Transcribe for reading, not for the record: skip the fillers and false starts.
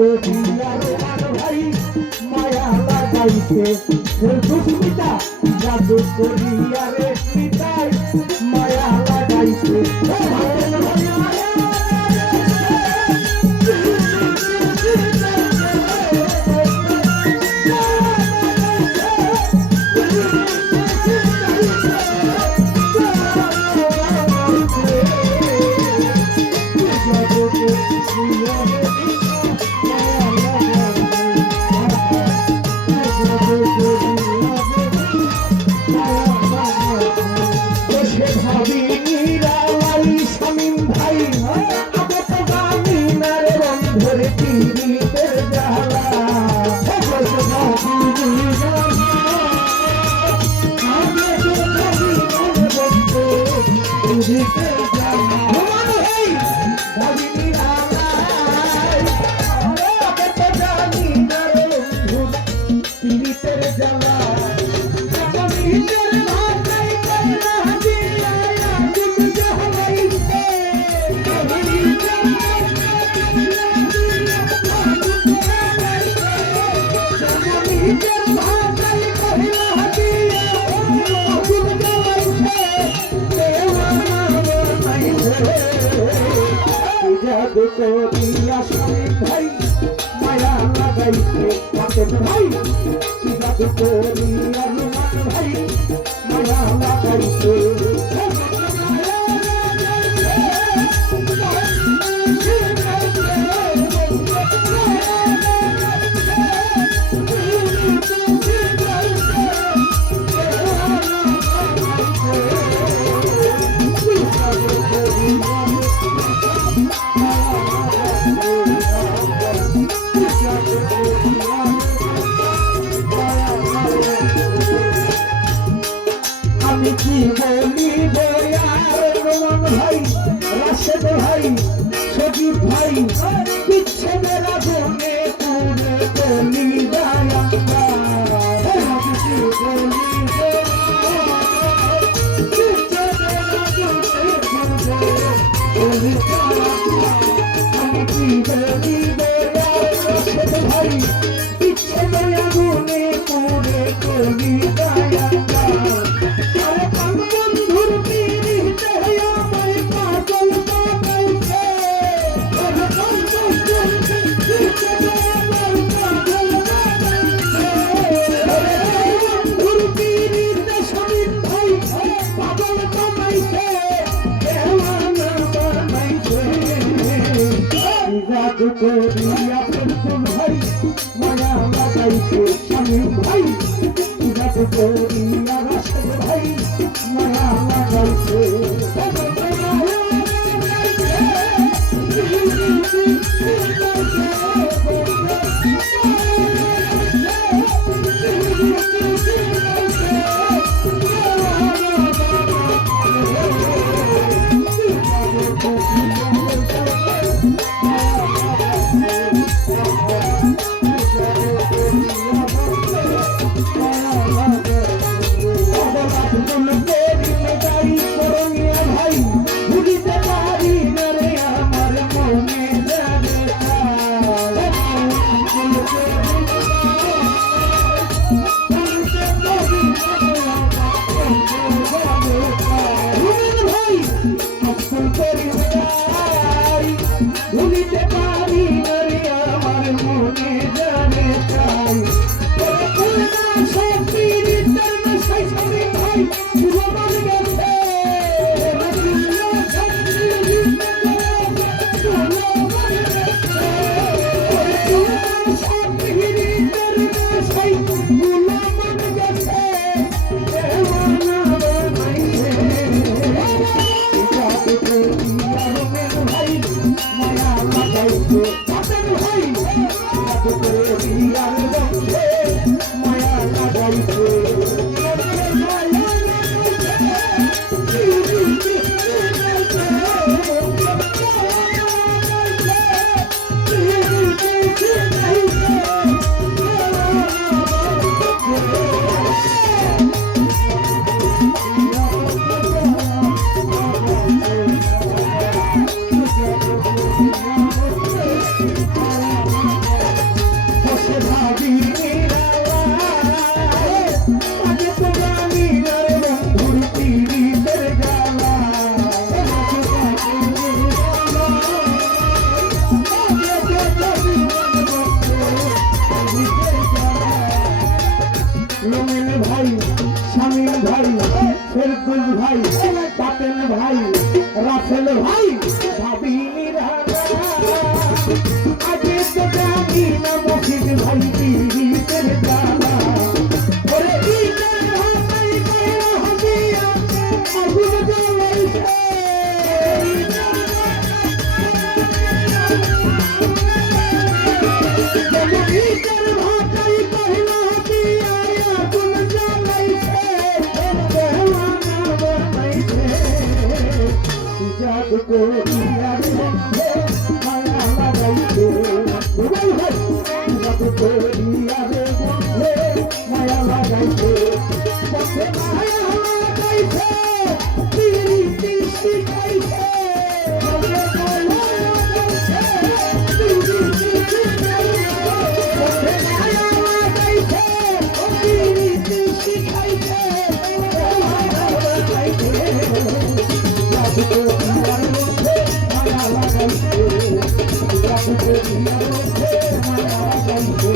করিয়া রোমান ভাই মায়া লাগাইছে দুষ্মিতা জাদু করিয়া রে পিতাই মায়া লাগাইছে জাদু করিয়া স্বামী ভাই মায়া লাগাইছে ভাই জাদু করিয়া রোমান ভাই মায়া লাগাইছে আমি কি বলিব আর রোমান ভাই রাশেদ ভাই সজীব ভাই বিচ্ছেদের আগুনে পুড়ে গলি যায় আমি কি বলিব আমি কি বলিব রাশেদ ভাই বিচ্ছেদের আগুনে পুড়ে গলি যায় জাদু করিয়া ফুলফুল ভাই মায়া লাগাইছে স্বামী ভাই জাদু করিয়া রাশেদ ভাই মায়া লাগাইছে কুদ্দুস ভাই পাতেন ভাই রাসেল ভাই ভাবিনি রানা আগে তো জানি না মফিজ ভাই পীরের জানা ওরে ঈদের ভাই কইরা হাদিয়া আগুন জ্বলাইছে জাদু করিয়া রে মায়া লাগাইছে জাদু করিয়া রে মায়া লাগাইছে পথে মায়া লাগাইছে পিরিতি শিখাইছে পথে মায়া লাগাইছে পিরিতি শিখাইছে মায়া লাগাইছে জাদু করিয়া রে মায়া লাগাইছে জাদু করিয়া রে মায়া লাগাইছে